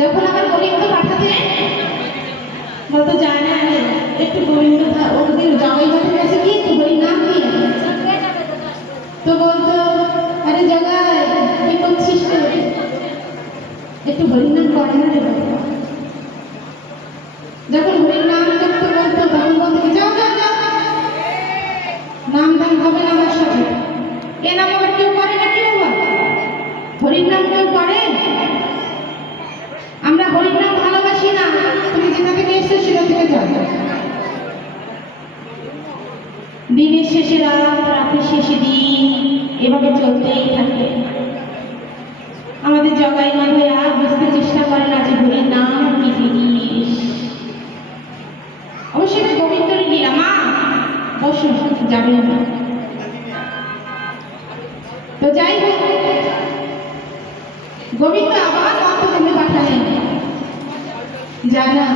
যখন আবার গোবিন্দ পাঠাতে বলতো যায় না, একটু গোবিন্দ ওদের জামাই বাড়ির কাছে গিয়ে একটু হরি নাম দিয়ে, তো বলতো আরে জগাই কি করছিস রে, একটু হরি নাম করে না রে বাবা। যখন হরি নাম করতে বলতো তখন বলতো যাও যাও যাও, নাম দাম হবে না আমার সাথে। এ নাম আবার কেউ করে না কি বাবা? হরির নাম কেউ করে? আমরা হরির নাম ভালোবাসি না, তুমি যেটা থেকে এসছো সেটা থেকে যাও। দিনের শেষে রাত, রাতের শেষে দিন, এভাবে চলতেই থাকে। আমাদের জগাই মাঝে আর বুঝতে চেষ্টা করে না যে হরির নাম কি জিনিস। অবশ্যই এটা গোবিন্দরই লীলা। মা বসুন, যাবেন না। তো যাই হোক, গোবিন্দ আবার অন্তর্জনে পাঠালেন, জানা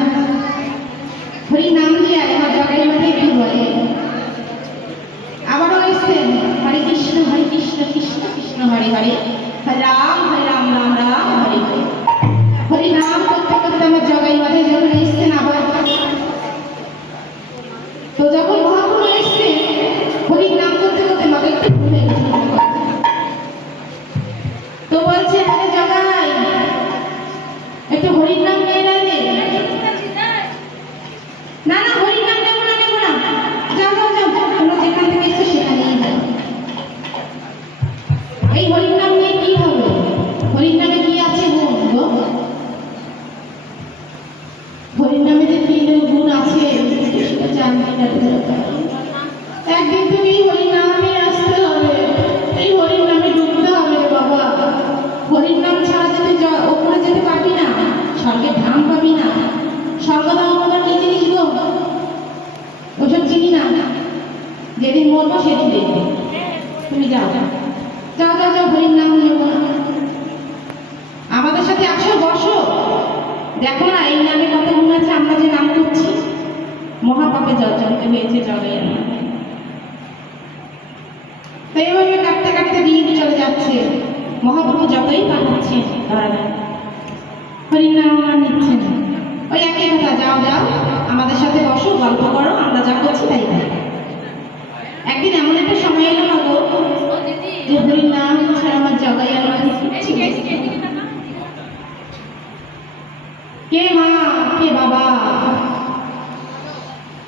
হরি নাম দিয়ে আমার জগাই মাঝে কি বলে। আবারও এসছেন হরে কৃষ্ণ কৃষ্ণ কৃষ্ণ হরে হরে, হরে রাম রাম রাম হরে হরে। হরি নাম করতে করতে আমার জগাই মাঝে যখন এসছেন আবার, তো যখন মহাপুরু এসছেন হরি নাম করতে করতে মাকে একটু ভুলে গেছে। তো বলছে আরে জগাই একটু হরির নাম নিয়ে নেবে। না না হরির নাম নেবো না, নেবো না, যাও যাও যাও, তোমরা যেখান থেকে এসছো সেখানেই যাও। এই হরির নাম নিয়ে কি হবে? হরির নামে কি আছে গো? হরির নামে যে কি গুণ আছে সেটা জানতে হবে। একদিন তুমি হরির নামে আসতে হবে, এই হরির নামে ডুবতে হবে বাবা। হরির নাম ছাড়া যদি ওপরে যেতে পারবি না, স্বর্গের ধাম পাবি না। স্বর্গ ধাম আমার কি জিনিস গো? ওসব চিনি না, যেদিন মরবো সেদিন দেখবে। তুমি যাও যাও যাও যাও, হরির নাম নেব না। আমাদের সাথে আসো, বসো, দেখো না এই নামে কত গুণ আছে। আমরা যে নাম করছি মহাপাপে জর্জরিত হয়েছে জগাই। তো এইভাবে কাটতে কাটতে দিন চলে যাচ্ছে। মহাপ্রভু যতই পাঠাচ্ছে ধরা যায়, হরির নাম আর নিচ্ছে না। ওই একই কথা, যাও যাও আমাদের সাথে বসো, গল্প করো, আমরা যা করছি তাই তাই। একদিন এমন একটা সময় এলো না গো যে হরির নাম ছাড়া আমার জগাই আর কে মা কে বাবা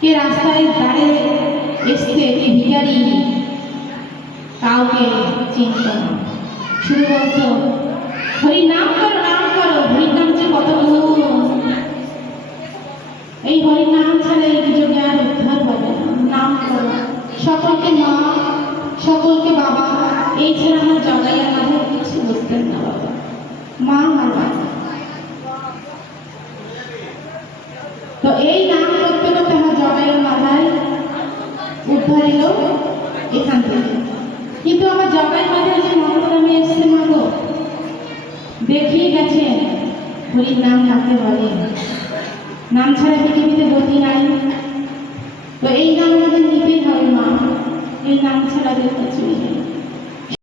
কে রাস্তায় দাঁড়িয়ে এসছে, কে ভিখারি, কাউকে চিনত না। শুধু বলতো হরি নাম করো, নাম করো। হরির নাম যে কত গুণ, এই হরির নাম ছাড়া এই যুগে আর উদ্ধার হবে না। নাম করো, সকলকে মা সকলকে বাবা, এই ছাড়া আমার জগাই আর মাথায় কিছু বুঝতেন না বাবা। মা আর বাবা, তো এই নাম করতে করতে আমার জগাই আর মাথায় উদ্ধার এলো এখান থেকে। কিন্তু আমার জগাই মাথায় যে মন্ত্রনামে এসছে মা গো, দেখিয়ে গেছেন হরির নাম কাকে বলে। নাম ছাড়া পৃথিবীতে গতি নাই। তো এই নাম আমাদের নিতেই হবে মা, এই নাম ছাড়া কিছুই নেই।